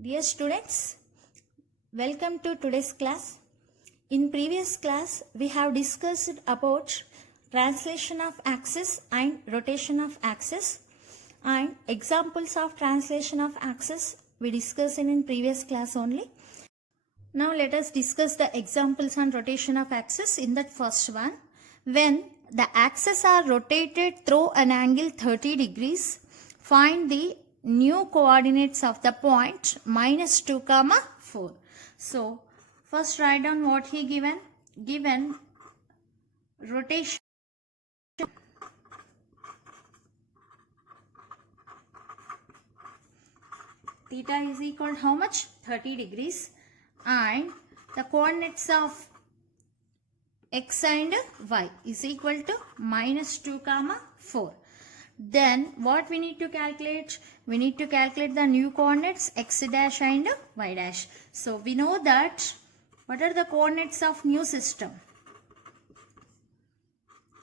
Dear students, welcome to today's class. In previous class, we have discussed about translation of axis and rotation of axis and examples of translation of axis we discussed in previous class only. Now let us discuss the examples on rotation of axis. In that first one, when the axes are rotated through an angle 30 degrees, find the new coordinates of the point -2, 4. So first write down what he given. Given rotation theta is equal to how much? 30 degrees, and the coordinates of x and y is equal to -2, 4. Then what we need to calculate? We need to calculate the new coordinates x dash and y dash. So we know that what are the coordinates of new system?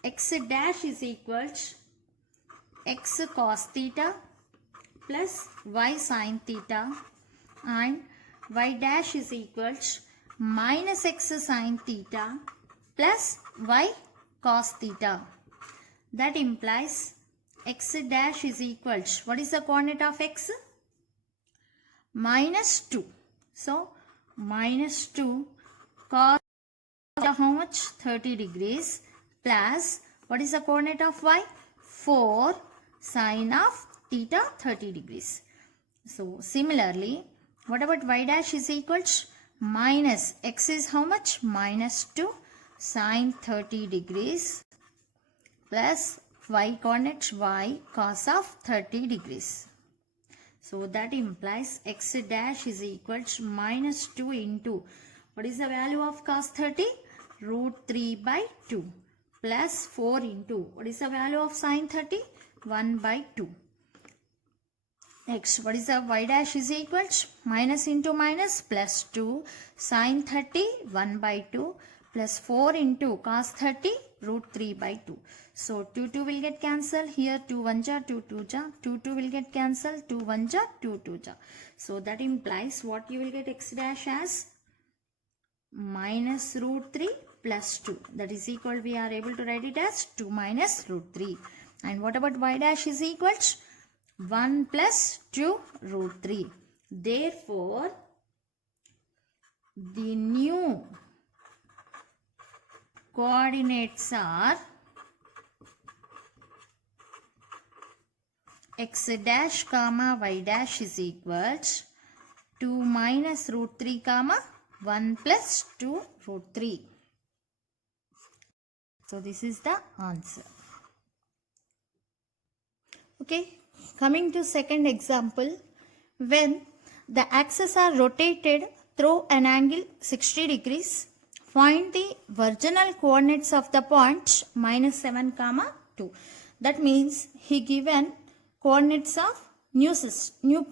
X dash is equal to x cos theta plus y sin theta, and y dash is equal to minus x sin theta plus y cos theta. That implies x dash is equal to, what is the coordinate of x? -2. So -2 cos how much? 30 degrees plus what is the coordinate of y? 4 sin of theta 30 degrees. So similarly, what about y dash is equal to minus x is how much? -2 sin 30 degrees plus y coordinate y cos of 30 degrees. So that implies x dash is equal to -2 into, what is the value of cos 30? √3/2 plus 4 into, what is the value of sin 30? 1/2. Next, what is the y dash is equal to minus into minus plus 2 sin 30 1/2 plus 4 into cos 30 √3/2. So 2 will get cancelled. Here 2 1 ja 2 2 ja. 2 will get cancelled. 2 1 ja 2 2 ja. So that implies what you will get x dash as minus √3 plus 2. That is equal, we are able to write it as 2 minus √3. And what about y dash is equal to 1 plus 2 √3. Therefore, the new coordinates are x dash comma y dash is equal to 2 minus √3 comma 1 plus 2 √3. So this is the answer. Okay, coming to second example, when the axes are rotated through an angle 60 degrees, find the virginal coordinates of the point -7, 2. That means he given coordinates of new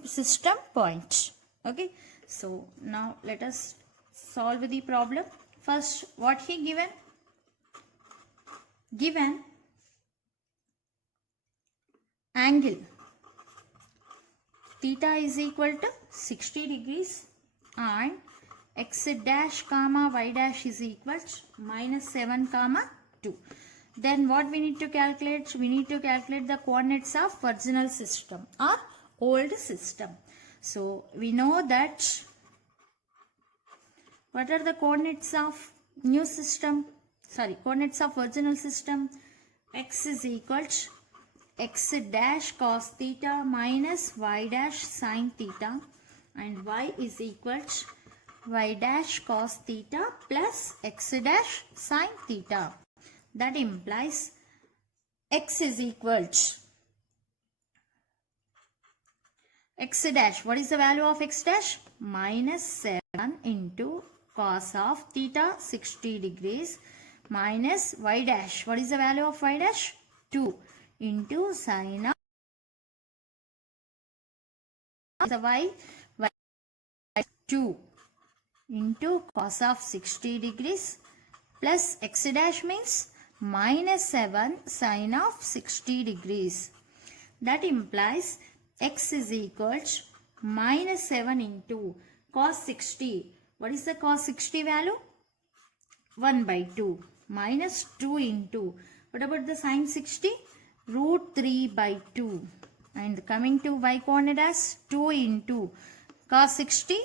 system point. Okay, so now let us solve the problem. First, what he given? Given angle theta is equal to 60 degrees and x dash comma y dash is equal to -7, 2. Then what we need to calculate? We need to calculate the coordinates of virginal system or old system. So we know that what are the coordinates of new system? Sorry, coordinates of virginal system. X is equal to x dash cos theta minus y dash sin theta, and y is equal to y dash cos theta plus x dash sin theta. That implies x is equal to x dash. What is the value of x dash? -7 into cos of theta 60 degrees minus y dash. What is the value of y dash? 2 into sin of the y 2 into cos of 60 degrees plus x dash means -7 sin of 60 degrees. That implies x is equal to minus 7 into cos 60. What is the cos 60 value? 1 by 2 minus 2 into, what about the sin 60? Root 3 by 2. And coming to y coordinate as 2 into cos 60,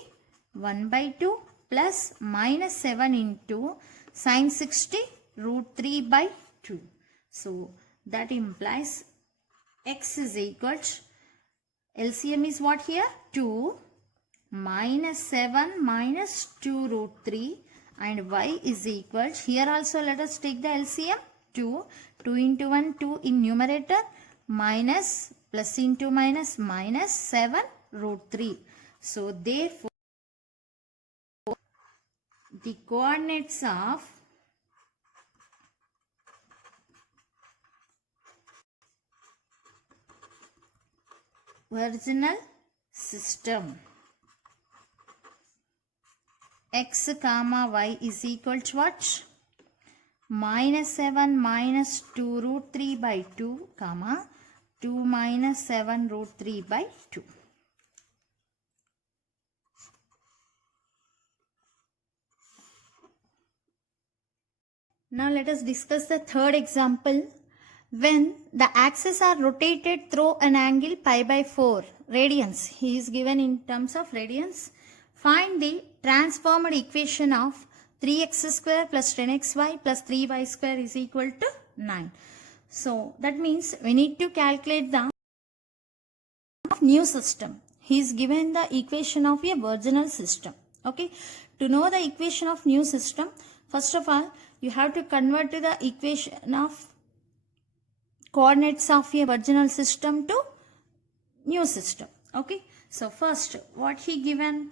1 by 2 plus minus 7 into sin 60, root 3 by 2. So that implies x is equal to, LCM is what here? 2 minus 7 minus 2 root 3, and y is equal to, here also let us take the LCM, 2 into 1, 2 in numerator, minus plus into minus, minus 7 root 3. So therefore the coordinates of original system x comma y is equal to what? Minus 7 minus 2 root 3 by 2 comma 2 minus 7 root 3 by 2. Now let us discuss the third example. When the axes are rotated through an angle pi by 4 radians, he is given in terms of radians. Find the transformed equation of 3x square plus 10xy plus 3y square is equal to 9. So that means we need to calculate the new system. He is given the equation of a virginal system. Okay. To know the equation of new system, first of all, you have to convert to the equation of coordinates of a virginal system to new system. Okay. So first, what he given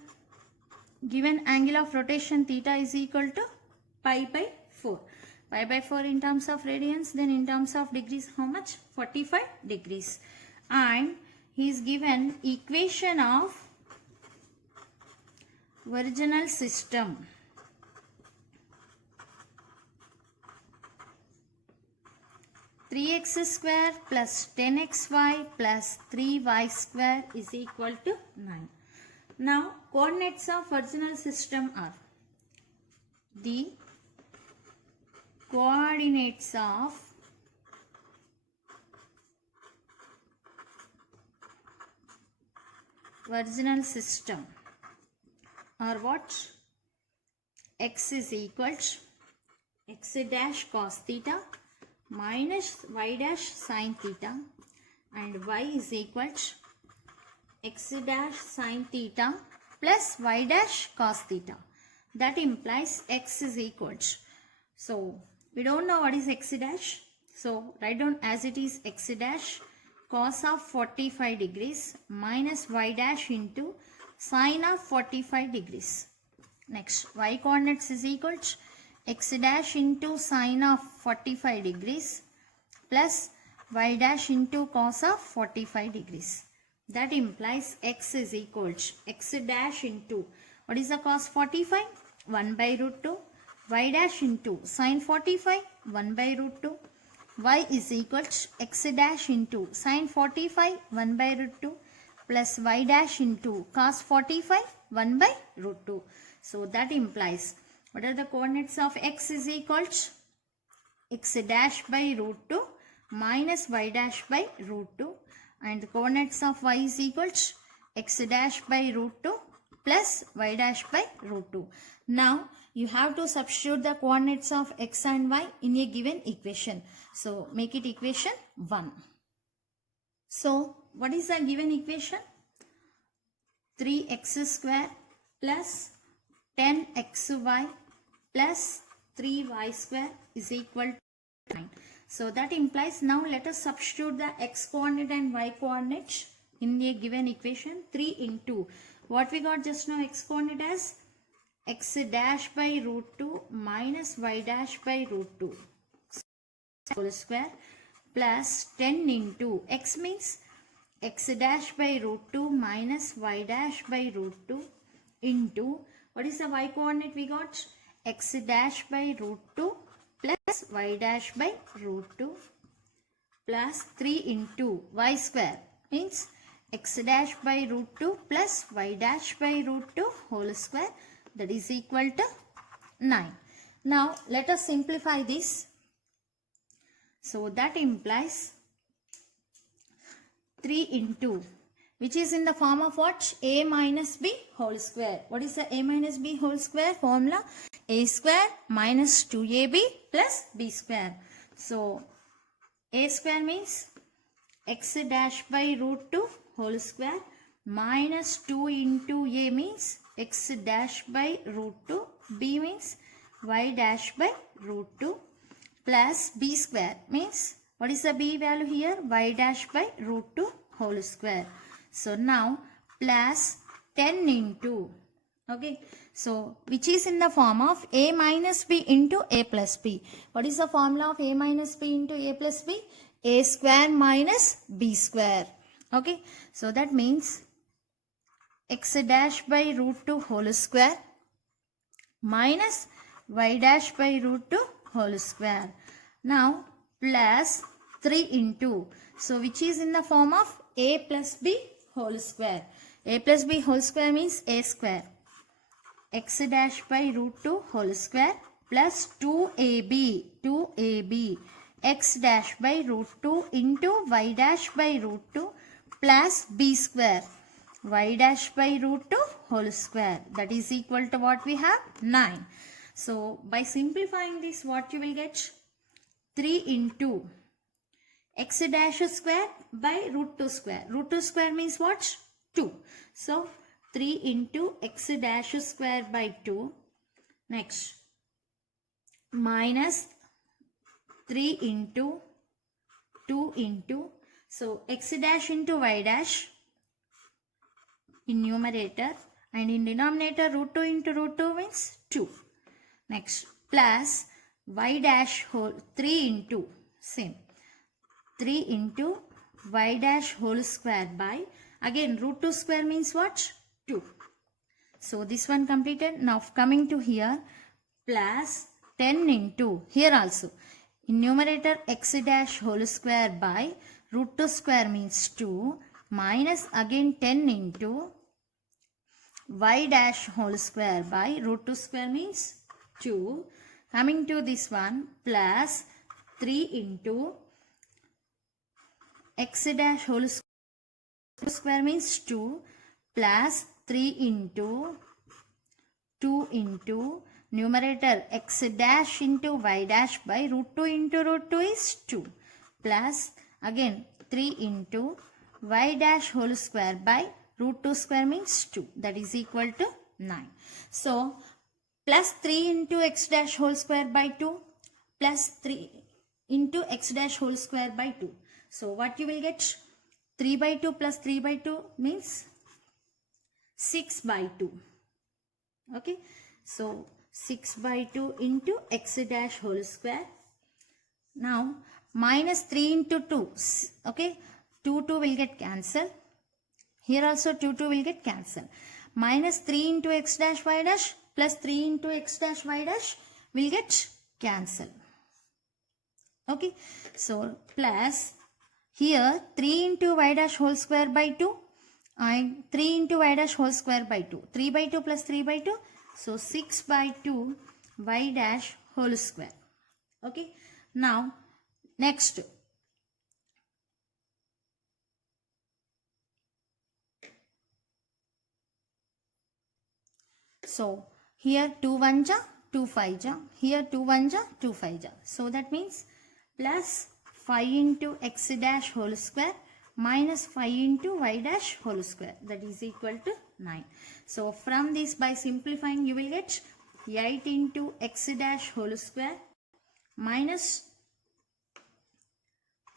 angle of rotation theta is equal to pi by 4. Pi by 4 in terms of radians, then in terms of degrees, how much? 45 degrees. And he is given equation of virginal system. Three x square plus 10xy plus 3y square is equal to 9. Now, coordinates of virginal system are, the coordinates of virginal system are what? X is equal to x dash cos theta minus y dash sin theta, and y is equal to x dash sin theta plus y dash cos theta. That implies x is equal to, so we don't know what is x dash, so write down as it is x dash cos of 45 degrees minus y dash into sin of 45 degrees. Next, y coordinates is equal to x dash into sin of 45 degrees plus y dash into cos of 45 degrees. That implies x is equal to x dash into, what is the cos 45? 1 by root 2. Y dash into sin 45, 1 by root 2. Y is equal to x dash into sin 45, 1 by root 2 plus y dash into cos 45, 1 by root 2. So that implies, what are the coordinates of x is equal to x dash by root 2 minus y dash by root 2, and the coordinates of y is equal to x dash by root 2 plus y dash by root 2. Now you have to substitute the coordinates of x and y in a given equation. So make it equation 1. So what is the given equation? 3x square plus 10xy plus 3y square is equal to 9. So that implies, now let us substitute the x coordinate and y coordinate in a given equation. 3 into, what we got just now, x coordinate as x dash by root 2 minus y dash by root 2 whole square plus 10 into, x means x dash by root 2 minus y dash by root 2 into, what is the y coordinate we got? X dash by root 2 plus y dash by root 2 plus 3 into y square means x dash by root 2 plus y dash by root 2 whole square, that is equal to 9. Now let us simplify this. So that implies 3 into, which is in the form of what? A minus b whole square. What is the a minus b whole square formula? A square minus 2ab plus b square. So a square means x dash by root 2 whole square minus 2 into a means x dash by root 2, b means y dash by root 2 plus b square means, what is the b value here? Y dash by root 2 whole square. So now plus 10 into, okay, so which is in the form of a minus b into a plus b. What is the formula of a minus b into a plus b? A square minus b square. Okay, so that means x dash by root 2 whole square minus y dash by root 2 whole square. Now plus 3 into, so which is in the form of a plus b whole square. A plus b whole square means a square. X dash by root 2 whole square plus 2ab x dash by root 2 into y dash by root 2 plus b square y dash by root 2 whole square, that is equal to what we have? 9. So by simplifying this, what you will get? 3 into x dash square by root 2 square. Root 2 square means what? 2. So 3 into x dash square by 2. Next minus 3 into 2 into, so x dash into y dash in numerator and in denominator root 2 into root 2 means 2. Next plus y dash whole 3 into, same, 3 into y dash whole square by, again root 2 square means what? 2. So this one completed. Now coming to here, plus 10 into, here also in numerator x dash whole square by root 2 square means 2 minus again 10 into y dash whole square by root 2 square means 2. Coming to this one, plus 3 into x dash whole square means 2 plus 3 into 2 into numerator x dash into y dash by root 2 into root 2 is 2 plus again 3 into y dash whole square by root 2 square means 2, that is equal to 9. So plus 3 into x dash whole square by 2 plus 3 into x dash whole square by 2. So what you will get? 3 by 2 plus 3 by 2 means 6 by 2. Okay, so 6 by 2 into x dash whole square. Now minus 3 into 2. Okay, 2 will get cancelled. Here also 2 will get cancelled. Minus 3 into x dash y dash plus 3 into x dash y dash will get cancelled. Okay, so plus here 3 into y dash whole square by 2 and 3 into y dash whole square by 2. 3 by 2 plus 3 by 2. So 6 by 2 y dash whole square. Okay, now next. So here 2 1 ja, 2 5 ja, here 2 1 ja, 2 5 ja. So that means plus 5 into x dash whole square minus 5 into y dash whole square, that is equal to 9. So from this, by simplifying, you will get 8 into x dash whole square minus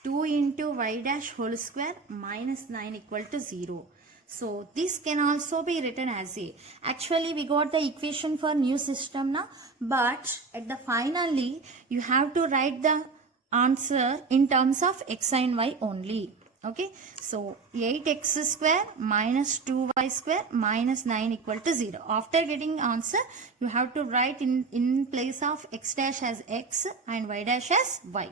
2 into y dash whole square minus 9 equal to 0. So this can also be written as a, actually we got the equation for new system now, but at the finally you have to write the answer in terms of x and y only. Okay, so 8x square minus 2y square minus 9 equal to 0. After getting answer, you have to write in place of x dash as x and y dash as y.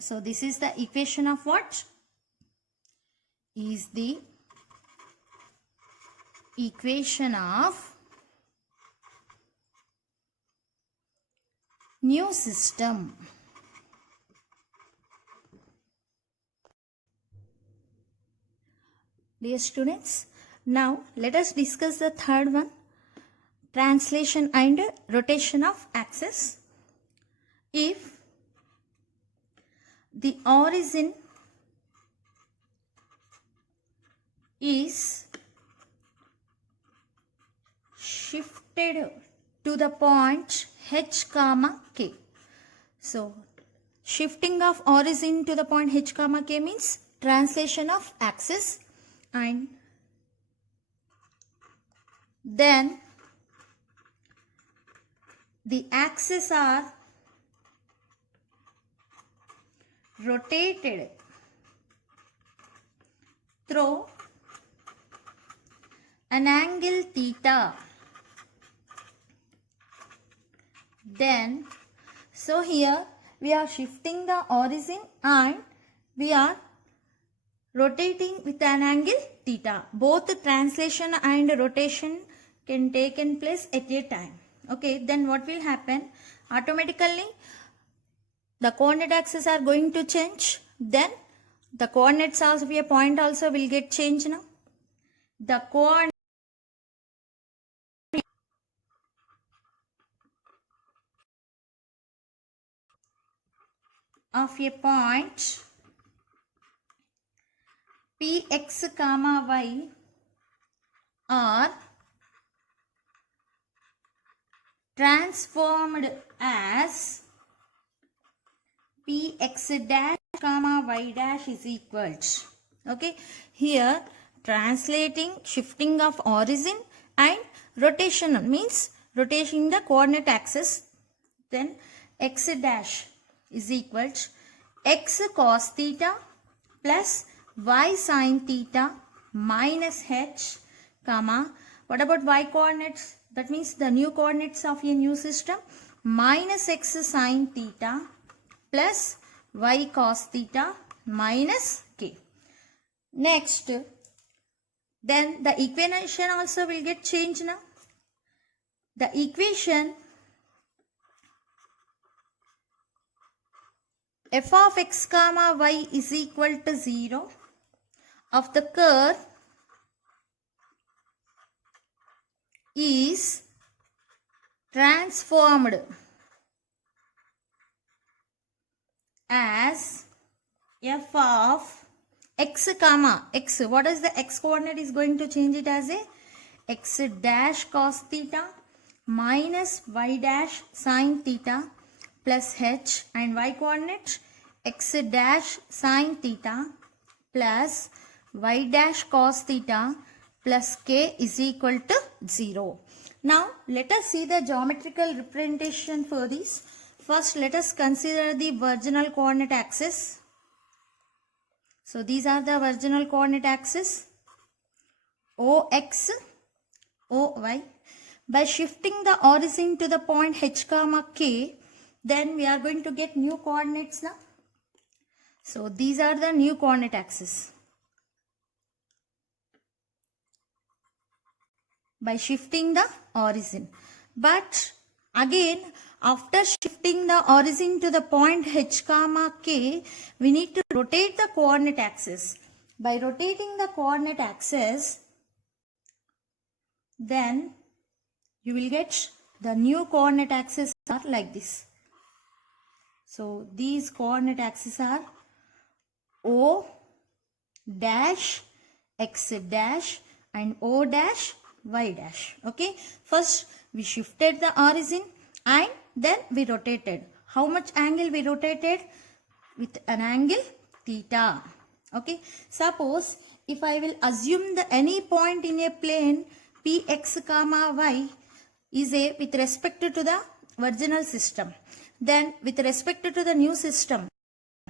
So this is the equation of what? is the equation of new system. Dear students, now let us discuss the third one, translation and rotation of axis. If the origin is shifted to the point h comma k. So shifting of origin to the point h comma k means translation of axis, and then the axes are rotated through an angle theta. Then, so here we are shifting the origin and we are rotating with an angle theta. Both translation and rotation can take in place at a time. Okay, then what will happen? Automatically the coordinate axes are going to change. Then the coordinates of a point also will get changed now. The coordinate of a point px comma y are transformed as px dash comma y dash is equal to, okay, here translating shifting of origin and rotation means rotating the coordinate axis. Then x dash is equal to x cos theta plus y sin theta minus h, comma, what about y coordinates? That means the new coordinates of a new system, minus x sin theta plus y cos theta minus k. Next, then the equation also will get changed now. The equation f of x comma y is equal to 0 of the curve is transformed as f of x comma x. What is the x coordinate? Is going to change it as a x dash cos theta minus y dash sin theta plus h, and y coordinate x dash sin theta plus y dash cos theta plus k is equal to 0. Now let us see the geometrical representation for this. First let us consider the virginal coordinate axis. So these are the virginal coordinate axis, ox, oy. By shifting the origin to the point h comma k, then we are going to get new coordinates now. So these are the new coordinate axes. By shifting the origin. But again, after shifting the origin to the point h comma k, we need to rotate the coordinate axis. By rotating the coordinate axis, then you will get the new coordinate axes are like this. So these coordinate axes are o dash x dash and o dash y dash. Okay, first we shifted the origin and then we rotated. How much angle we rotated? With an angle theta. Okay, suppose if I will assume the any point in a plane px comma y is a with respect to the virginal system, then with respect to the new system,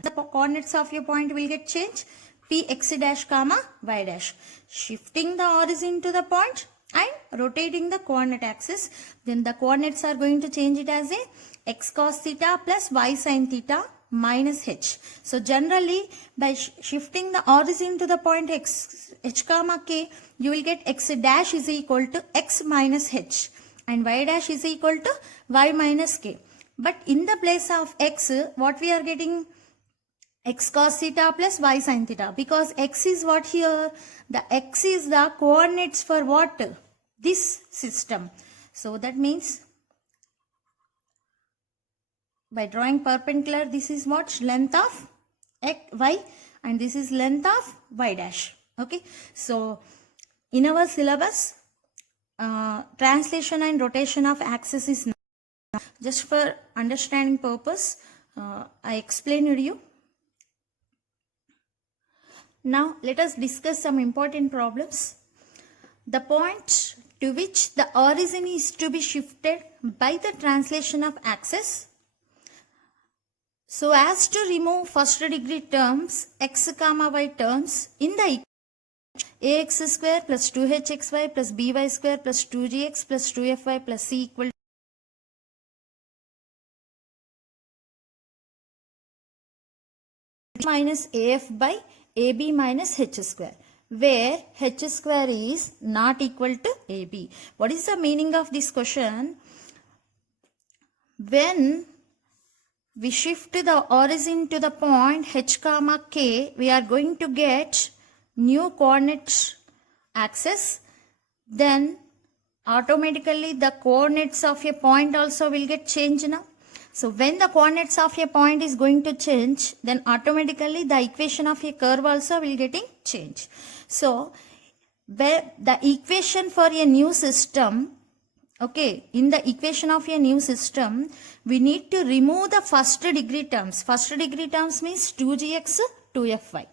the coordinates of your point will get changed, px dash comma y dash. Shifting the origin to the point and rotating the coordinate axis, then the coordinates are going to change it as a x cos theta plus y sin theta minus h. So generally by shifting the origin to the point h comma k, you will get x dash is equal to x minus h and y dash is equal to y minus k. But in the place of x, what we are getting? X cos theta plus y sin theta, because x is what here? The x is the coordinates for what? This system. So that means by drawing perpendicular, this is what? Length of x, y, and this is length of y dash. Okay. So in our syllabus, translation and rotation of axis is not. Just for understanding purpose, I explained you. Now let us discuss some important problems. The point to which the origin is to be shifted by the translation of axis, so as to remove first degree terms x comma y terms in the ax square plus 2hxy plus by square plus 2gx plus 2fy plus c equal to minus af by ab minus h square, where h square is not equal to ab. What is the meaning of this question? When we shift the origin to the point h comma k, we are going to get new coordinate axis. Then automatically the coordinates of a point also will get changed now. So when the coordinates of a point is going to change, then automatically the equation of a curve also will getting changed. So where the equation for a new system, okay, in the equation of a new system, we need to remove the first degree terms. First degree terms means 2gx, 2fy.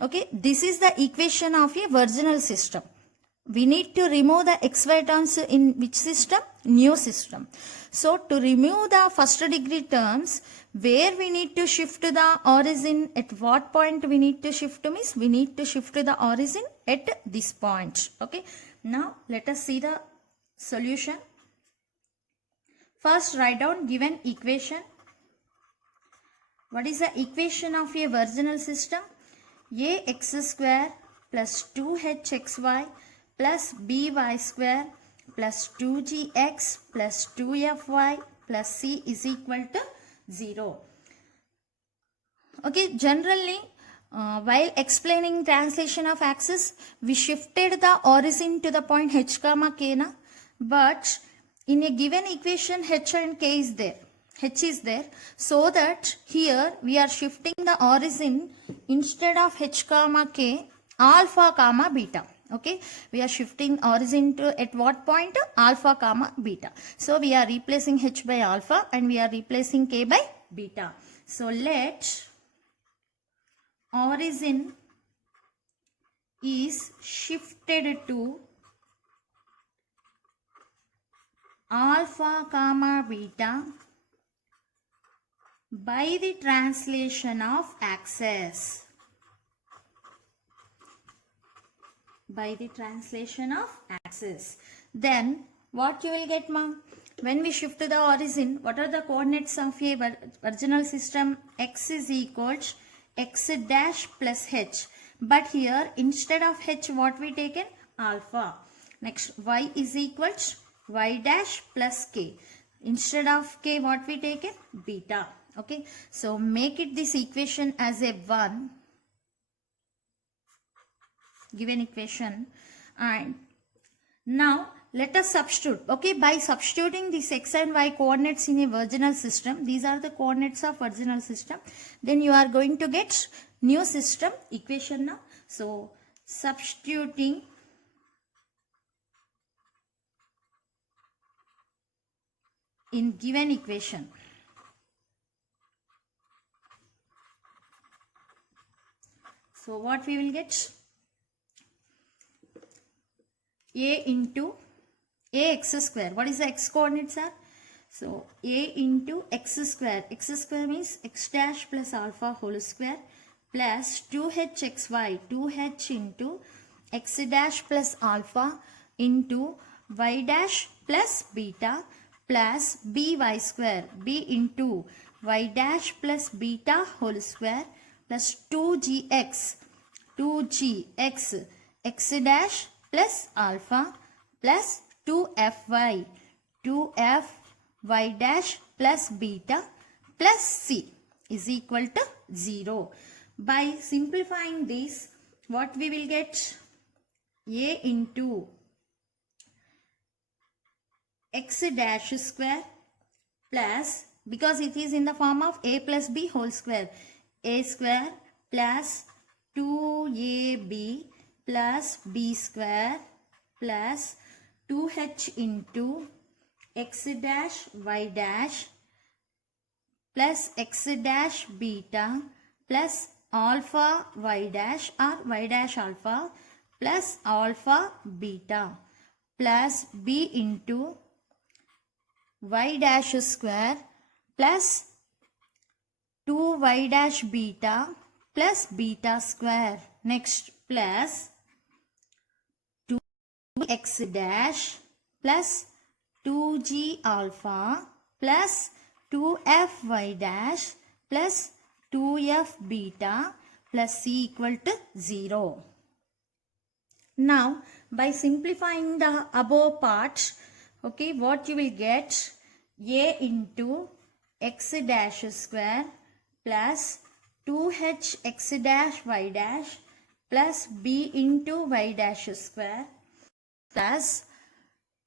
Okay, this is the equation of a virginal system. We need to remove the xy terms in which system? New system. So to remove the first degree terms, where we need to shift the origin, at what point we need to shift to means we need to shift the origin at this point. Okay, now let us see the solution. First write down given equation. What is the equation of a virginal system? Ax square plus 2hxy plus by square plus 2gx plus 2fy plus c is equal to 0. Okay, generally while explaining translation of axis, we shifted the origin to the point h comma k na, but in a given equation h and k is there. H is there, so that here we are shifting the origin instead of h comma k, alpha comma beta. Okay, we are shifting origin to at what point? Alpha comma beta. So we are replacing h by alpha and we are replacing k by beta. So let origin is shifted to alpha comma beta by the translation of axis. By the translation of axis. Then what you will get, ma? When we shift to the origin, what are the coordinates of a virginal system? X is equals x dash plus h. But here instead of h, what we taken? Alpha. Next, y is equals y dash plus k. Instead of k, what we taken? Beta. Okay, so make it this equation as a 1, given equation, and now let us substitute. Okay, by substituting these x and y coordinates in a virginal system, these are the coordinates of virginal system, then you are going to get new system equation now. So substituting in given equation, so what we will get? A into ax square. What is the x coordinates are? So a into x square. X square means x dash plus alpha whole square plus 2hxy. 2h into x dash plus alpha into y dash plus beta plus by square. B into y dash plus beta whole square plus 2gx x dash plus alpha plus 2fy dash plus beta plus c is equal to 0. By simplifying this, what we will get? A into x dash square plus, because it is in the form of a plus b whole square, a square plus 2ab plus b square plus 2h into x dash y dash plus x dash beta plus alpha y dash or y dash alpha plus alpha beta plus b into y dash square plus 2y dash beta plus beta square. Next plus 2x dash plus 2g alpha plus 2fy dash plus 2f beta plus c equal to 0. Now, by simplifying the above part, okay, what you will get? A into x dash square plus 2h x dash y dash plus b into y dash square plus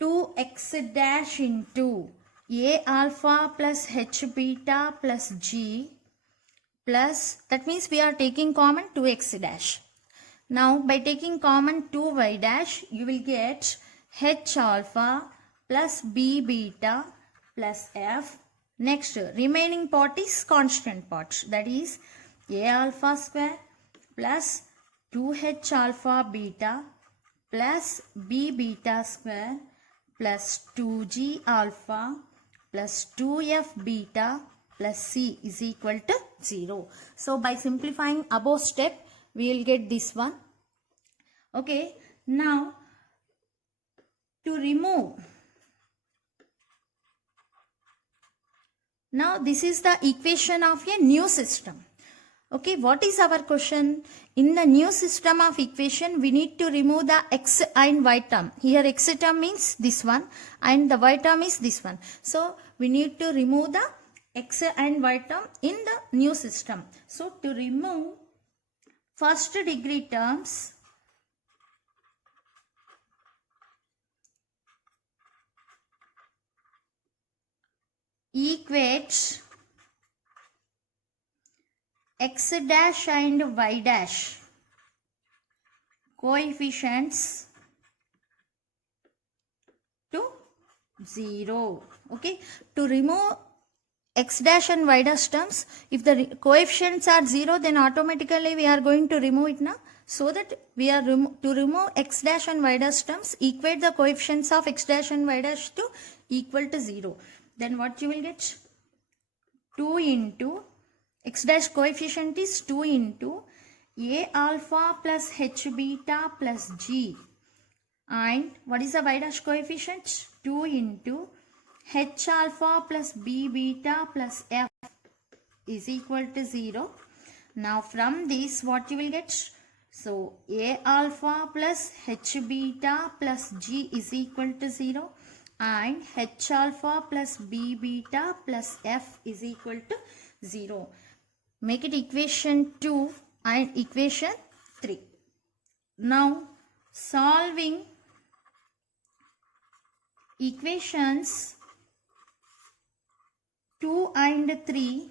2x dash into a alpha plus h beta plus g plus, that means we are taking common 2x dash. Now by taking common 2y dash, you will get h alpha plus b beta plus f. Next, remaining part is constant part, that is a alpha square plus 2h alpha beta plus b beta square plus 2g alpha plus 2f beta plus c is equal to 0. So by simplifying above step, we will get this one. Okay, now to remove, now this is the equation of a new system. Okay, what is our question? In the new system of equation, we need to remove the x and y term. Here x term means this one and the y term is this one. So we need to remove the x and y term in the new system. So to remove first degree terms, equate x dash and y dash coefficients to 0. Okay, to remove x dash and y dash terms, if the coefficients are 0, then automatically we are going to remove it now. So that we are to remove x dash and y dash terms, equate the coefficients of x dash and y dash to equal to 0. Then what you will get? 2 into x dash coefficient is 2 into a alpha plus h beta plus g, and what is the y dash coefficient? 2 into h alpha plus b beta plus f is equal to 0. Now from this, what you will get? So a alpha plus h beta plus g is equal to 0 and h alpha plus b beta plus f is equal to 0. Make it equation 2 and equation 3. Now solving equations 2 and 3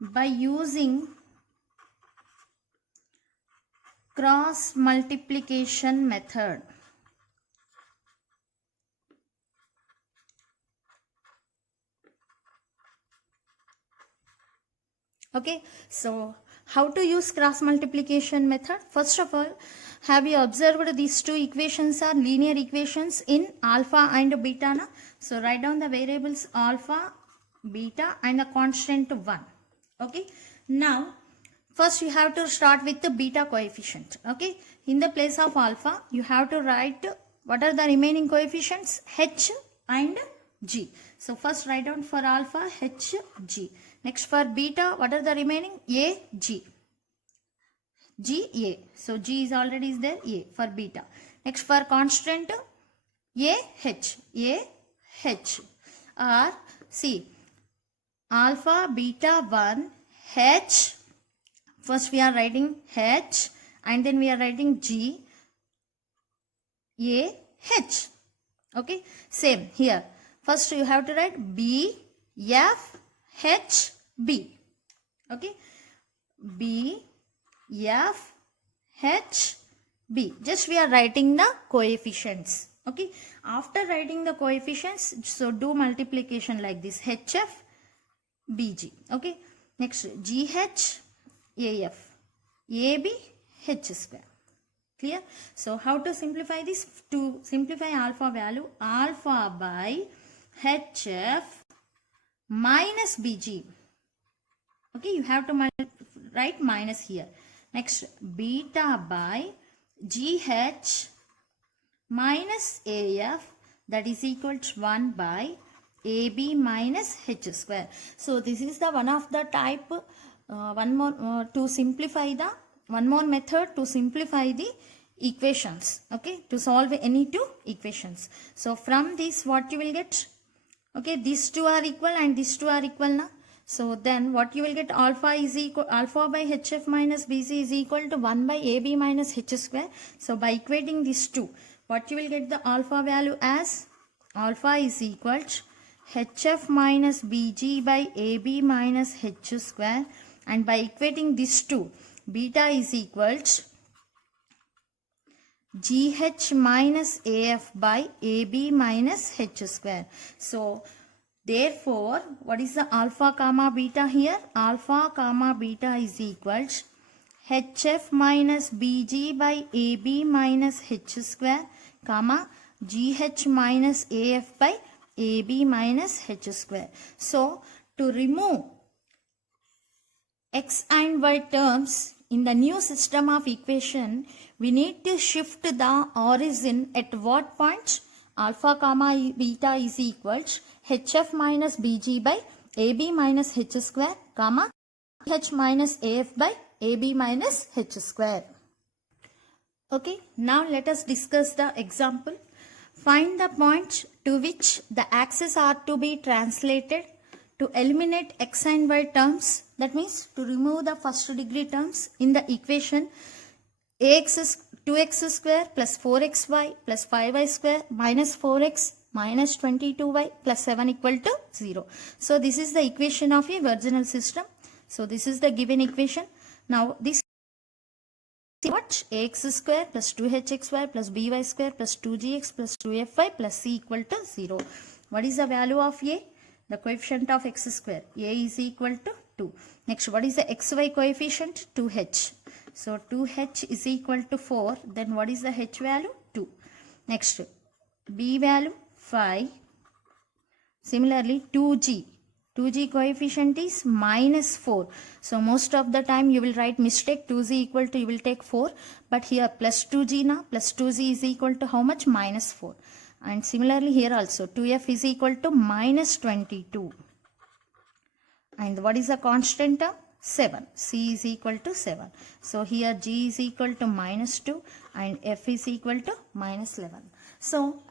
by using cross multiplication method. Okay, so how to use cross multiplication method? First of all, have you observed these two equations are linear equations in alpha and beta? Na? So write down the variables alpha, beta and the constant 1. Okay, now first you have to start with the beta coefficient. Okay, in the place of alpha, you have to write what are the remaining coefficients? H and G. So first write down for alpha H, G. Next for beta, what are the remaining? A, G. G, A. So G is already is there, A for beta. Next for constant, A, H. A, H. Or see, alpha, beta, 1, H. First we are writing H and then we are writing G, A, H. Okay, same here. First you have to write B, F, H, B. Okay, B, F, H, B. Just we are writing the coefficients. Okay, after writing the coefficients, so do multiplication like this, HF, BG. Okay, next GH, AF, AB, H square. Clear? So how to simplify this? To simplify alpha value, alpha by HF minus BG. Okay, you have to write minus here. Next, beta by GH minus AF, that is equal to 1 by AB minus H square. So this is the one of the type, one more to simplify the, one more method to simplify the equations. Okay, to solve any two equations. So from this what you will get? Okay, these two are equal and these two are equal now. So then what you will get, alpha is equal, alpha by HF minus BC is equal to 1 by AB minus H square. So by equating these two, what you will get the alpha value as? Alpha is equal to HF minus BG by AB minus H square, and by equating these two, beta is equal to GH minus AF by AB minus H square. So therefore, what is the alpha comma beta here? Alpha comma beta is equal to HF minus BG by AB minus H square, comma GH minus AF by AB minus H square. So to remove x and y terms in the new system of equation, we need to shift the origin at what point? Alpha comma beta is equal to HF minus BG by AB minus H square, comma H minus AF by AB minus H square. Okay, now let us discuss the example. Find the point to which the axes are to be translated to eliminate x and y terms. That means to remove the first degree terms in the equation ax is 2x square plus 4xy plus 5y square minus 4x minus 22y plus 7 equal to 0. So this is the equation of a virginal system. So this is the given equation. Now this what? Ax square plus 2hxy plus by square plus 2gx plus 2fy plus c equal to 0. What is the value of a? The coefficient of x square. A is equal to 2. Next, what is the xy coefficient? 2h. So 2h is equal to 4. Then what is the h value? 2. Next, b value 5. Similarly, 2g. 2g coefficient is minus 4. So most of the time you will write mistake, 2g equal to, you will take 4. But here plus 2g now, plus 2g is equal to how much? Minus 4. And similarly here also 2f is equal to minus 22. And what is the constant term? 7. C is equal to 7. So here G is equal to minus 2 and F is equal to minus 11. So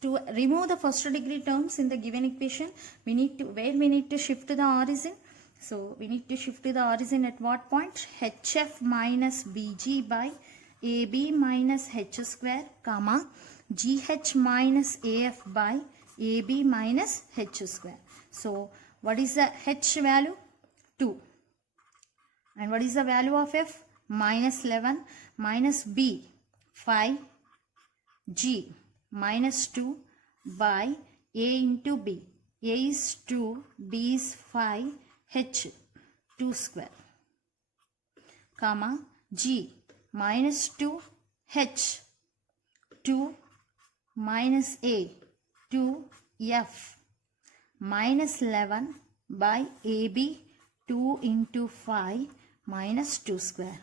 to remove the first degree terms in the given equation, we need to shift the origin. So we need to shift the origin at what point? HF minus BG by AB minus H square, comma GH minus AF by AB minus H square. So what is the H value? 2. And what is the value of F? Minus 11. Minus B 5. G minus 2 by A into B. A is 2, B is 5, H 2 square, comma G minus 2, H 2 minus A 2 F minus 11 by AB 2 into 5 minus 2 square.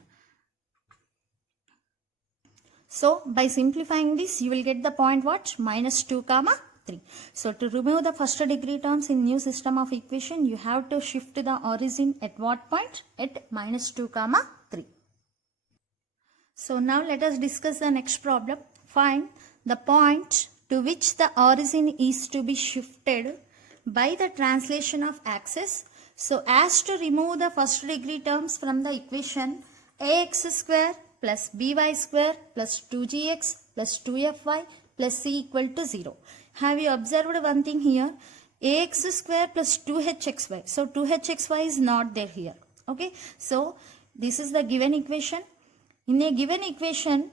So by simplifying this, you will get the point what? Minus 2 comma 3. So to remove the first degree terms in new system of equation, you have to shift the origin at what point? At minus 2 comma 3. So now let us discuss the next problem. Find the point to which the origin is to be shifted by the translation of axis so as to remove the first degree terms from the equation ax square plus by square plus 2gx plus 2fy plus c equal to 0. Have you observed one thing here? Ax square plus 2hxy. So 2hxy is not there here. Okay. So this is the given equation. In a given equation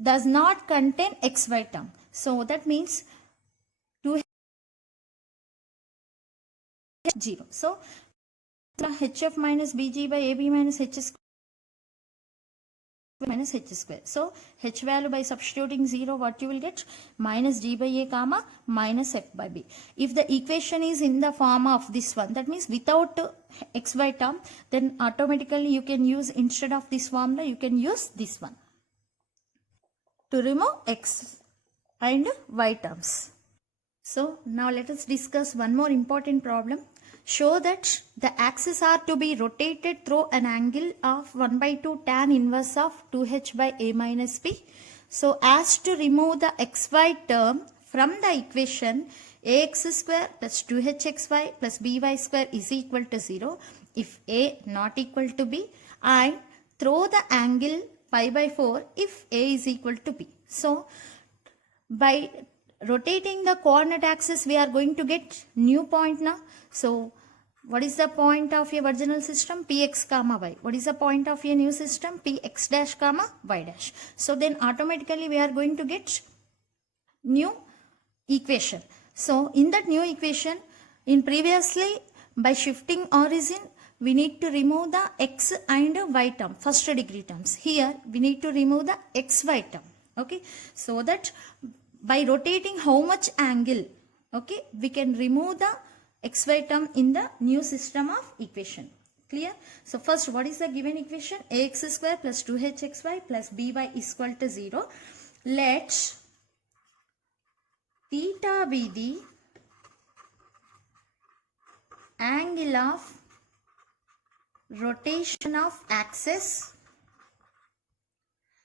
does not contain xy term. So that means 2 0. So hf minus bg by ab minus h square minus h square. So h value by substituting 0, what you will get? Minus g by a comma minus f by b. If the equation is in the form of this one, that means without xy term, then automatically you can use, instead of this formula, you can use this one to remove x and y terms. So now let us discuss one more important problem. Show that the axes are to be rotated through an angle of 1 by 2 tan inverse of 2h by a minus b. So as to remove the xy term from the equation ax square plus 2hxy plus by square is equal to 0 if a not equal to b, and throw the angle pi by 4 if a is equal to b. So by rotating the coordinate axis, we are going to get new point now. So what is the point of your original system? Px comma y. What is the point of your new system? Px dash comma y dash. So then automatically we are going to get new equation. So in that new equation, in previously by shifting origin, we need to remove the x and y term, first degree terms. Here we need to remove the xy term. Okay, so that by rotating how much angle, okay, we can remove the xy term in the new system of equation. Clear? So first, what is the given equation? Ax square plus 2hxy plus by is equal to 0. Let theta be the angle of rotation of axis.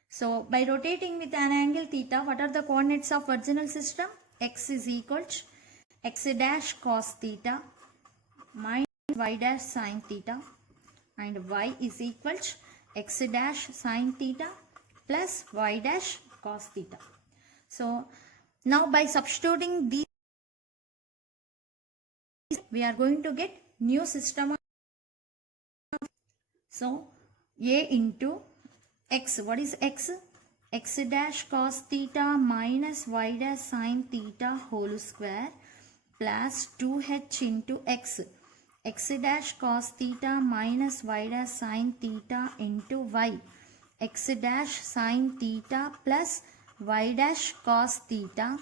So by rotating with an angle theta, what are the coordinates of original system? X is equal to x dash cos theta minus y dash sin theta, and y is equal to x dash sin theta plus y dash cos theta. So now by substituting these, we are going to get new system of, so a into x. What is x? X dash cos theta minus y dash sin theta whole square plus 2h into x. X dash cos theta minus y dash sin theta into y. X dash sin theta plus y dash cos theta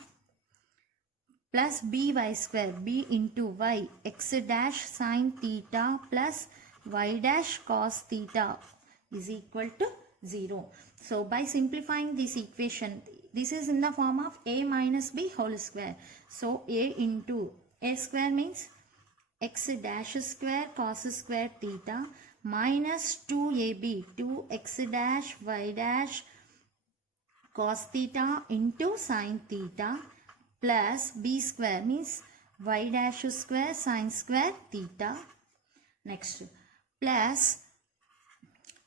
plus by square, b into y. X dash sin theta plus y dash cos theta is equal to 0. So by simplifying this equation, this is in the form of a minus b whole square. So a into a square means x dash square cos square theta minus 2ab 2x dash y dash cos theta into sin theta plus b square means y dash square sin square theta. Next plus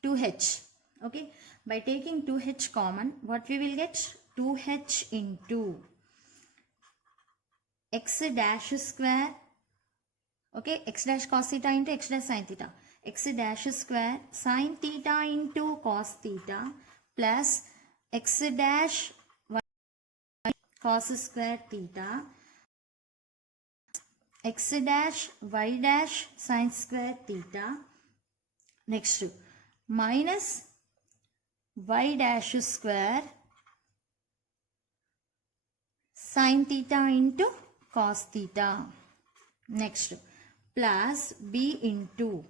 2h. Okay, by taking 2h common, what we will get? 2h into x dash square, okay, x dash cos theta into x dash sin theta, x dash square sin theta into cos theta plus x dash y cos square theta, x dash y dash sin square theta. Next minus y dash square sin theta into cos theta. Next plus b into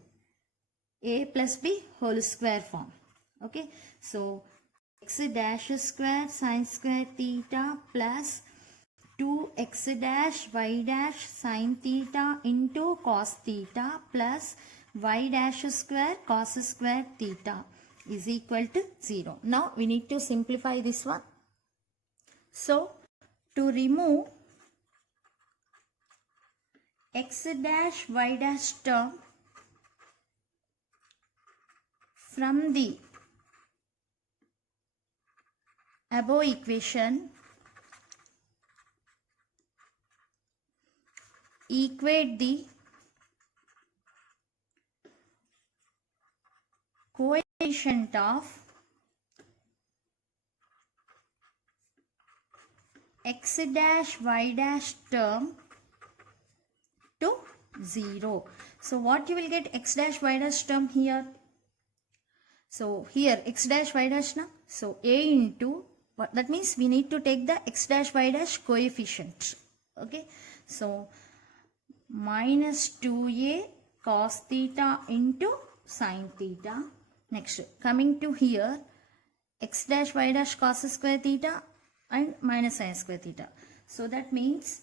a plus b whole square form. Okay, so x dash square sin square theta plus 2x dash y dash sin theta into cos theta plus y dash square cos square theta is equal to 0. Now we need to simplify this one. So to remove x dash y dash term from the above equation, equate the coefficient of x dash y dash term to 0. So what you will get x dash y dash term here? So here x dash y dash now. So a into what that means we need to take the x dash y dash coefficient. Okay. So minus 2a cos theta into sin theta. Next coming to here x dash y dash cos square theta and minus sin square theta. So that means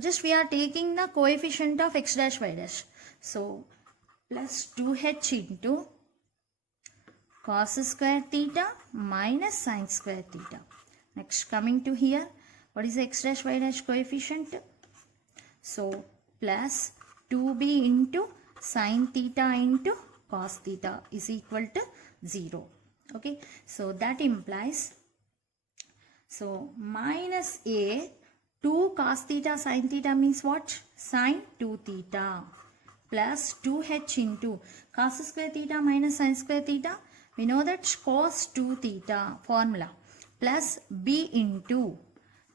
just we are taking the coefficient of x dash y dash. So plus 2h into cos square theta minus sin square theta. Next coming to here, what is the x dash y dash coefficient? So plus 2b into sin theta into cos theta is equal to 0. Okay, so that implies minus a 2 cos theta sin theta means what? Sin 2 theta plus 2h into cos square theta minus sin square theta. We know that cos 2 theta formula plus b into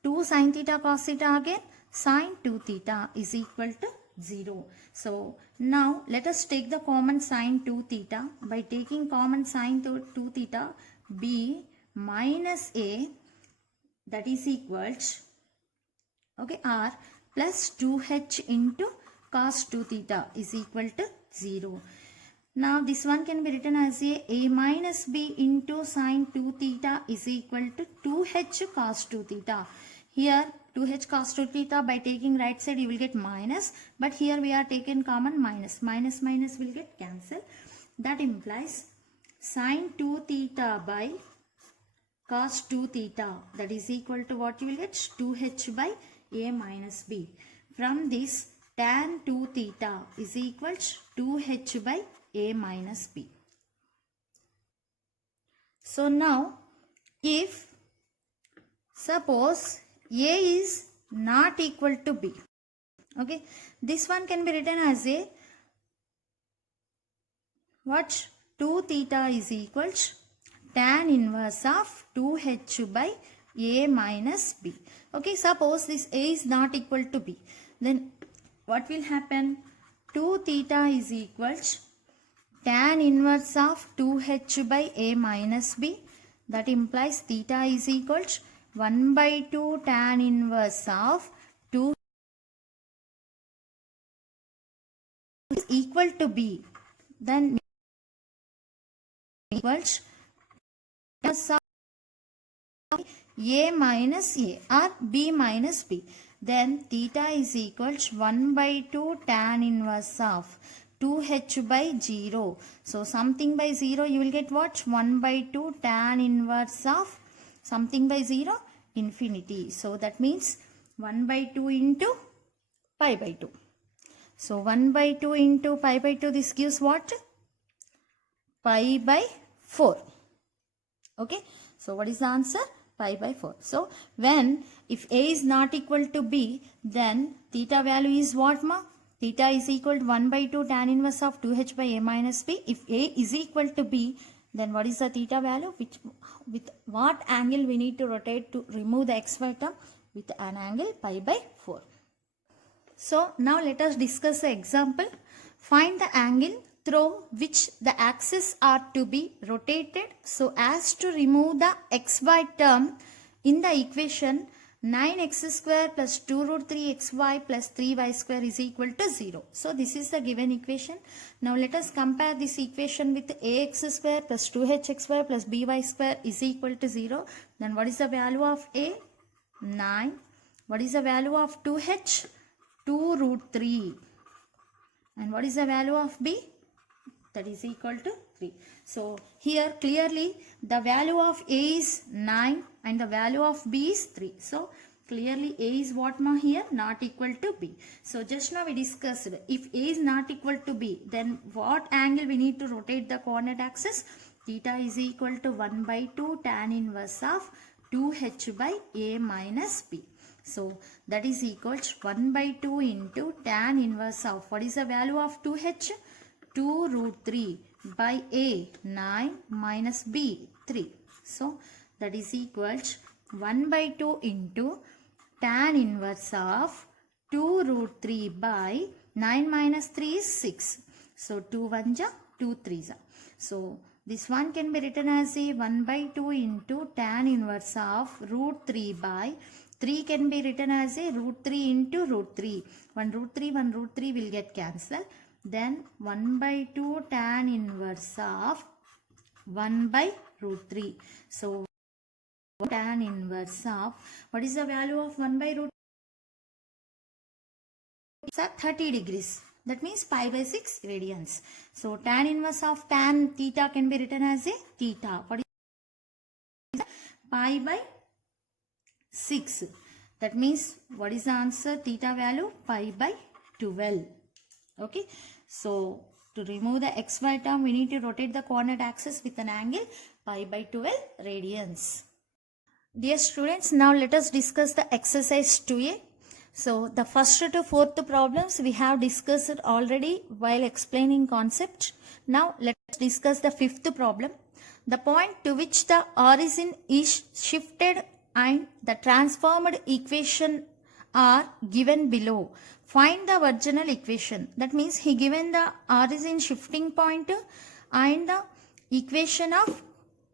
2 sin theta cos theta again sin 2 theta is equal to 0. So now let us take the common sin 2 theta. By taking common sin 2 theta, b minus a that is equals okay r plus 2h into cos 2 theta is equal to 0. Now this one can be written as a minus b into sin 2 theta is equal to 2h cos 2 theta. Here 2h cos 2 theta by taking right side you will get minus, but here we are taking common minus. Minus minus will get cancelled. That implies sin 2 theta by cos 2 theta that is equal to what you will get? 2h by a minus b. From this tan 2 theta is equals 2h by a minus b. So now if suppose a is not equal to b, okay, this one can be written as a what? 2 theta is equals tan inverse of 2h by a minus b. Okay, suppose this a is not equal to b, then what will happen? 2 theta is equals tan inverse of 2h by a minus b. That implies theta is equals 1 by 2 tan inverse of 2 is equal to b. Then equals a minus a or b minus b. Then theta is equals 1 by 2 tan inverse of 2h by 0. So something by 0 you will get what? 1 by 2 tan inverse of something by 0 infinity. So that means 1 by 2 into pi by 2. So 1 by 2 into pi by 2, this gives what? Pi by 4. Okay, so what is the answer? Pi by 4. So when if a is not equal to b, then theta value is what ma? Theta is equal to 1 by 2 tan inverse of 2h by a minus b. If a is equal to b, then what is the theta value? With what angle we need to rotate to remove the xy term? With an angle pi by 4. So now let us discuss the example. Find the angle through which the axes are to be rotated so as to remove the xy term in the equation 9x square plus 2 root 3xy plus 3y square is equal to 0. So this is the given equation. Now let us compare this equation with ax square plus 2hxy plus by square is equal to 0. Then what is the value of a? 9. What is the value of 2h? 2 root 3. And what is the value of b? That is equal to 3. So here clearly the value of a is 9 and the value of b is 3. So clearly a is what ma here? Not equal to b. So just now we discussed, if a is not equal to b, then what angle we need to rotate the coordinate axis? Theta is equal to 1 by 2 tan inverse of 2h by a minus b. So that is equal to 1 by 2 into tan inverse of, what is the value of 2h? 2 root 3 by a 9 minus b 3. So that is equal to 1 by 2 into tan inverse of 2 root 3 by 9 minus 3 is 6. So 2 1 ja 2 3 ja. So this one can be written as a 1 by 2 into tan inverse of root 3 by 3 can be written as a root 3 into root 3. 1 root 3 will get cancelled. Then 1 by 2 tan inverse of 1 by root 3. So tan inverse of, what is the value of 1 by root 3? It's at 30 degrees. That means pi by 6 radians. So tan inverse of tan theta can be written as a theta. What is pi by 6? That means what is the answer? Theta value pi by 12. Okay, so to remove the xy term, we need to rotate the coordinate axis with an angle pi by 12 radians. Dear students, now let us discuss the exercise 2a. So the first to fourth problems we have discussed already while explaining concept. Now let us discuss the fifth problem. The point to which the origin is shifted and the transformed equation are given below. Find the original equation. That means he given the origin shifting point and the equation of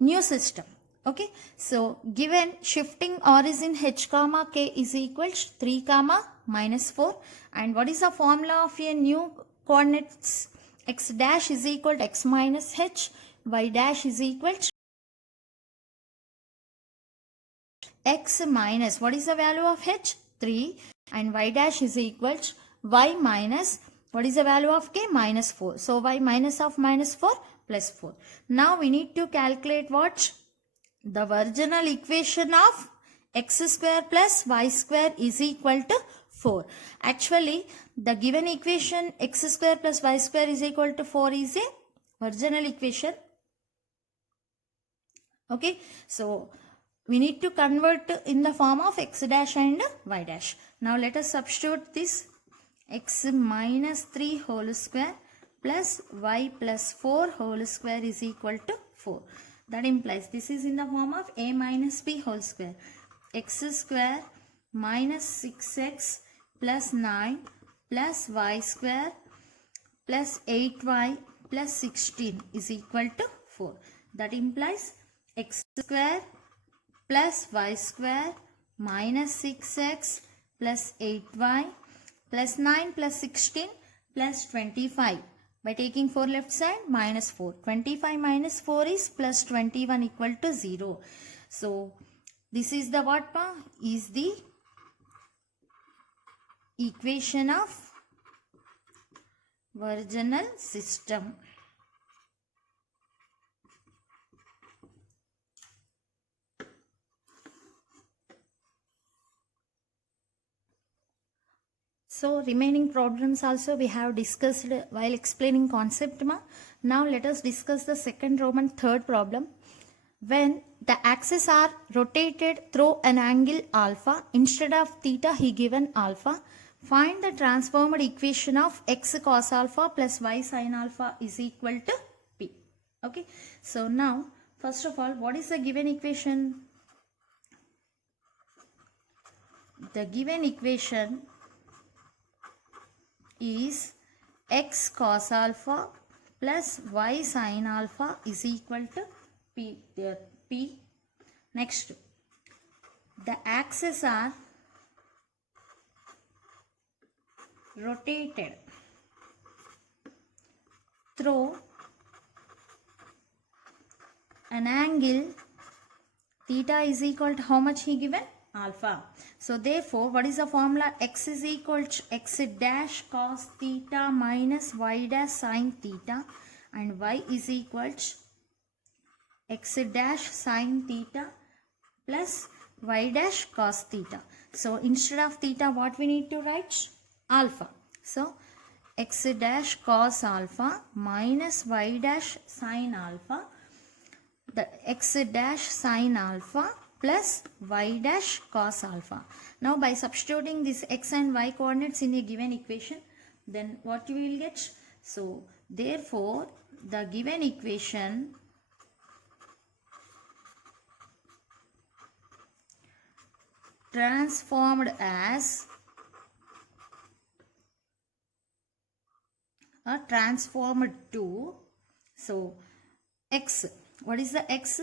new system. Okay. So given shifting origin h comma k is equal to 3 comma minus 4. And what is the formula of a new coordinates? X dash is equal to x minus h. Y dash is equal to x minus, what is the value of h? 3. And y dash is equal to y minus, what is the value of k? Minus 4. So y minus of minus 4 plus 4. Now we need to calculate what? The original equation of x square plus y square is equal to 4. Actually, the given equation x square plus y square is equal to 4 is a original equation. Okay, so we need to convert in the form of x dash and y dash. Now let us substitute this x minus 3 whole square plus y plus 4 whole square is equal to 4. That implies this is in the form of a minus b whole square. X square minus 6x plus 9 plus y square plus 8y plus 16 is equal to 4. That implies x square plus y square minus 6x plus 8y plus 9 plus 16 plus 25. By taking 4 left side, minus 4. 25 minus 4 is plus 21 equal to 0. So this is the what pa? Is the equation of original system. So remaining problems also we have discussed while explaining concept ma. Now let us discuss the second Roman third problem. When the axes are rotated through an angle alpha, instead of theta he given alpha. Find the transformed equation of x cos alpha plus y sin alpha is equal to p. Okay. So now first of all, what is the given equation? The given equation is x cos alpha plus y sin alpha is equal to p. P. Next, the axes are rotated through an angle theta is equal to how much he given? alpha. So therefore, what is the formula? X is equal to x dash cos theta minus y dash sin theta, and y is equal to x dash sin theta plus y dash cos theta. So instead of theta, what we need to write? Alpha. So x dash cos alpha minus y dash sin alpha, the x dash sin alpha plus y dash cos alpha. Now by substituting this x and y coordinates in a given equation, then what you will get? So therefore the given equation transformed as transformed to, so x, what is the x?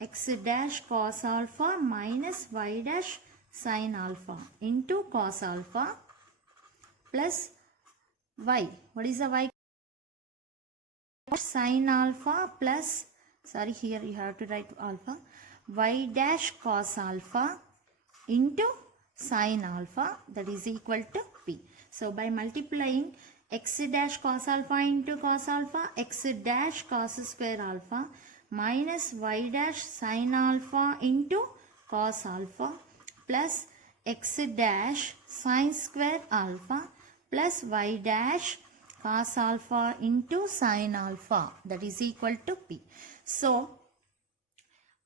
X dash cos alpha minus y dash sin alpha into cos alpha plus y, what is the y? Sin alpha plus, sorry, here you have to write alpha, y dash cos alpha into sin alpha, that is equal to p. So by multiplying x dash cos alpha into cos alpha, x dash cos square alpha minus y dash sin alpha into cos alpha plus x dash sin square alpha plus y dash cos alpha into sin alpha, that is equal to p. So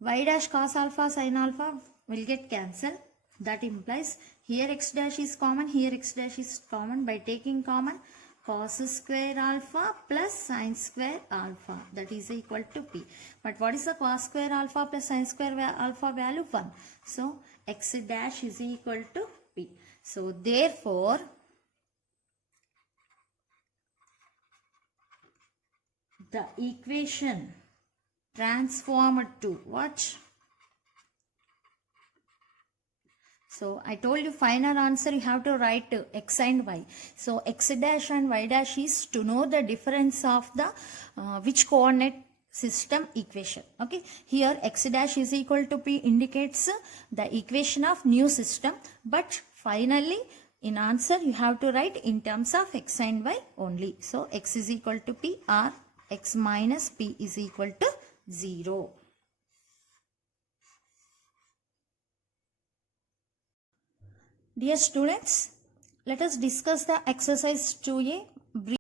y dash cos alpha sin alpha will get cancelled. That implies here x dash is common, here x dash is common. By taking common, cos square alpha plus sin square alpha, that is equal to p. But what is the cos square alpha plus sin square alpha value? 1. So x dash is equal to p. So therefore the equation transformed to what? So I told you final answer you have to write x and y. So x dash and y dash is to know the difference of the which coordinate system equation. Okay, here x dash is equal to p indicates the equation of new system, but finally in answer you have to write in terms of x and y only. So x is equal to p or x minus p is equal to 0. Dear students, let us discuss the exercise 2a brief.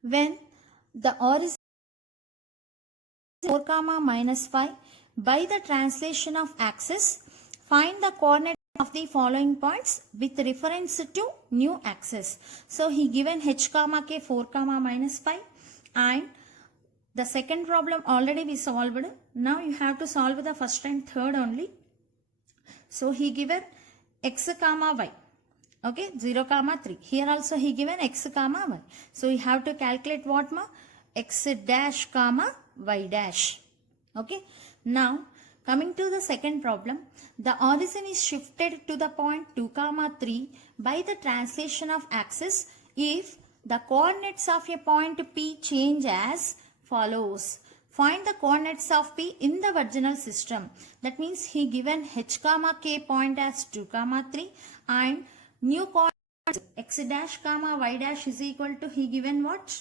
When the origin 4, minus 5, by the translation of axis, find the coordinate of the following points with reference to new axis. So he given h comma k 4, minus 5, and the second problem already we solved. Now you have to solve the first and third only. So he given x comma y. Okay, 0 comma 3. Here also he given x comma y. So you have to calculate what ma? X dash comma y dash. Okay. Now coming to the second problem, the origin is shifted to the point 2 comma 3 by the translation of axis if the coordinates of a point P change as follows. Find the coordinates of P in the virginal system. That means he given h comma k point as 2 comma 3 and new coordinates x dash comma y dash is equal to he given what?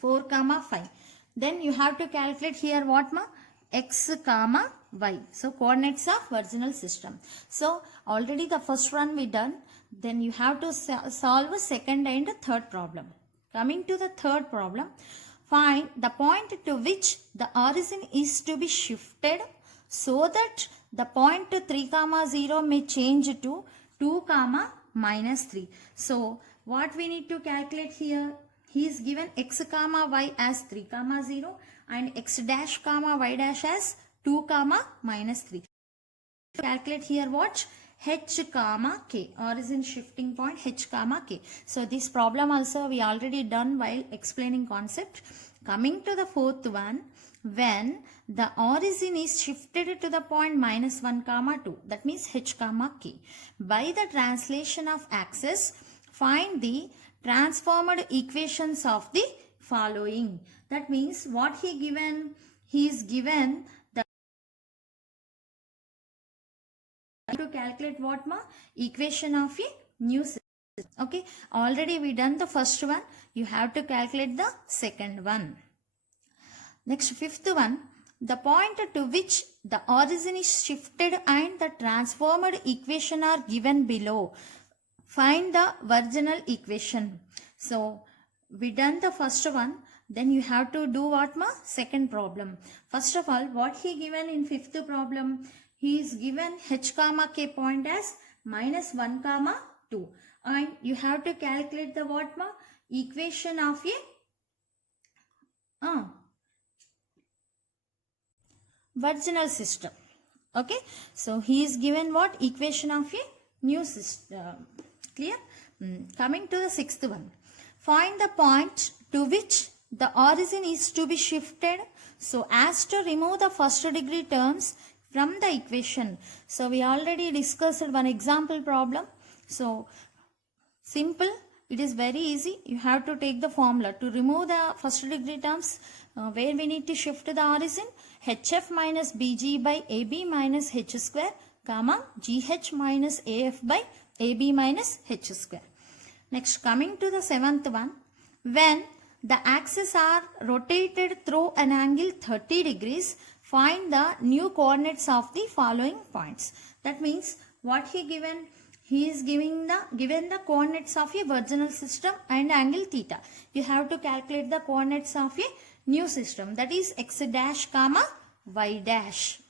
4 comma 5. Then you have to calculate here what ma? X comma y. So coordinates of virginal system. So already the first one we done. Then you have to solve second and third problem. Coming to the third problem, find the point to which the origin is to be shifted so that the point 3 comma 0 may change to 2 comma minus 3. So what we need to calculate here? He is given x comma y as 3 comma 0 and x dash comma y dash as 2 comma minus 3. Calculate here what? H comma k, origin shifting point h comma k. So this problem also we already done while explaining concept. Coming to the fourth one, when the origin is shifted to the point minus 1 comma 2, that means h comma k. By the translation of axis, find the transformed equations of the following. That means what he is given the to calculate what ma? Equation of a new system. Okay, already we done the first one. You have to calculate the second one. Next, fifth one, the point to which the origin is shifted and the transformed equation are given below. Find the original equation. So, we done the first one. Then you have to do what ma? Second problem. First of all, what he given in fifth problem? He is given h comma k point as minus 1 comma 2. And you have to calculate the what ma? Equation of a virginal system. Okay, so he is given what? Equation of a new system. Clear? Coming to the sixth one, find the point to which the origin is to be shifted so as to remove the first degree terms from the equation. So we already discussed one example problem. So simple, it is very easy. You have to take the formula to remove the first degree terms. Where we need to shift the origin, hf minus bg by ab minus h square, comma gh minus af by ab minus h square. Next, coming to the seventh one, when the axes are rotated through an angle 30 degrees, find the new coordinates of the following points. That means what he given? He is given the coordinates of a virginal system and angle theta. You have to calculate the coordinates of a new system, that is x dash comma y dash.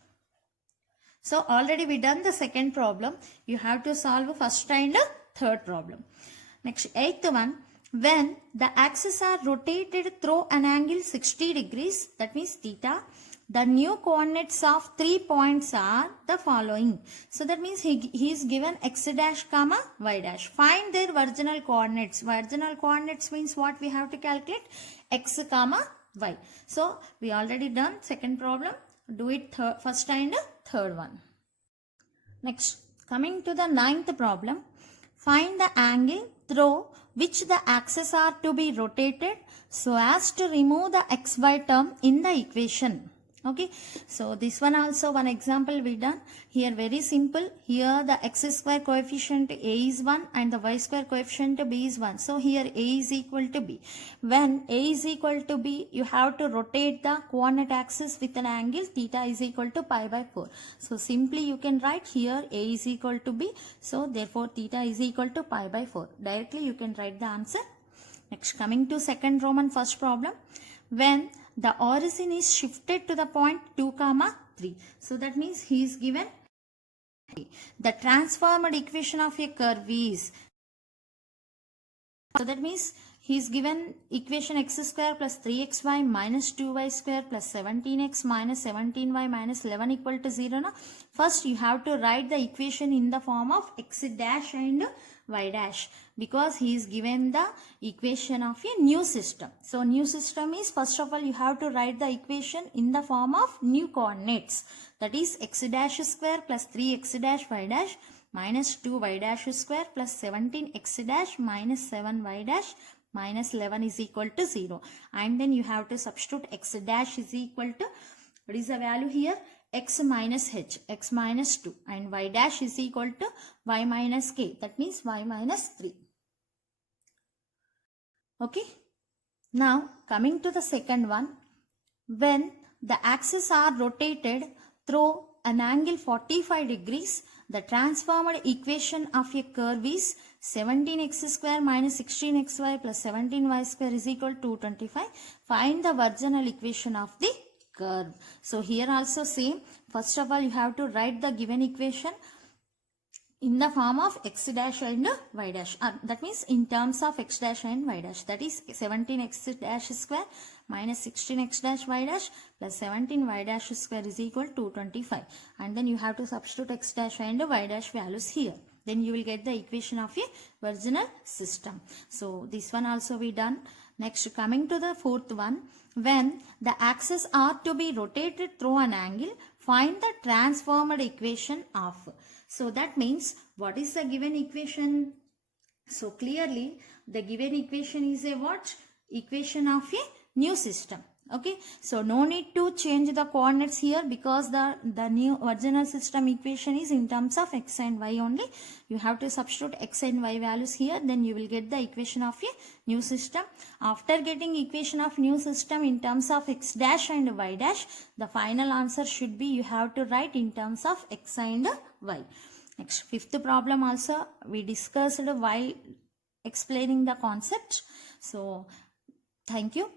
So already we done the second problem. You have to solve first and third problem. Next, eighth one, when the axes are rotated through an angle 60 degrees, that means theta, the new coordinates of 3 points are the following. So that means he is given x dash comma y dash. Find their virginal coordinates. Virginal coordinates means what we have to calculate? X comma y. So we already done second problem. Do it first and third one. Next, coming to the ninth problem, find the angle through which the axes are to be rotated so as to remove the xy term in the equation. Okay, so this one also one example we done. Here very simple. Here the x square coefficient a is 1 and the y square coefficient b is 1. So here a is equal to b. When a is equal to b, you have to rotate the coordinate axis with an angle theta is equal to pi by 4. So simply you can write here a is equal to b. So therefore theta is equal to pi by 4. Directly you can write the answer. Next, coming to second Roman first problem. When the origin is shifted to the point 2 comma 3. So that means he is given the transformed equation of a curve is. So that means he is given equation x square plus 3xy minus 2y square plus 17x minus 17y minus 11 equal to 0. Now, first you have to write the equation in the form of x dash and y dash, because he is given the equation of a new system. So new system is, first of all you have to write the equation in the form of new coordinates, that is x dash square plus 3x dash y dash minus 2y dash square plus 17x dash minus 7y dash minus 11 is equal to 0. And then you have to substitute x dash is equal to, what is the value here? X minus h, x minus 2, and y dash is equal to y minus k, that means y minus 3. Okay. Now coming to the second one, when the axes are rotated through an angle 45 degrees, the transformed equation of a curve is 17x square minus 16xy plus 17y square is equal to 225. Find the virginal equation of the curve. So here also same. First of all you have to write the given equation in the form of x dash and y dash. That means in terms of x dash and y dash. That is 17x dash square minus 16x dash y dash plus 17y dash square is equal to 225. And then you have to substitute x dash and y dash values here. Then you will get the equation of a virginal system. So this one also we done. Next, coming to the fourth one, when the axes are to be rotated through an angle, find the transformed equation of. So that means what is the given equation? So clearly the given equation is a what? Equation of a new system. Okay, so no need to change the coordinates here because the new original system equation is in terms of x and y only. You have to substitute x and y values here, then you will get the equation of a new system. After getting equation of new system in terms of x dash and y dash, the final answer should be you have to write in terms of x and y. Next, fifth problem also we discussed while explaining the concept. So thank you.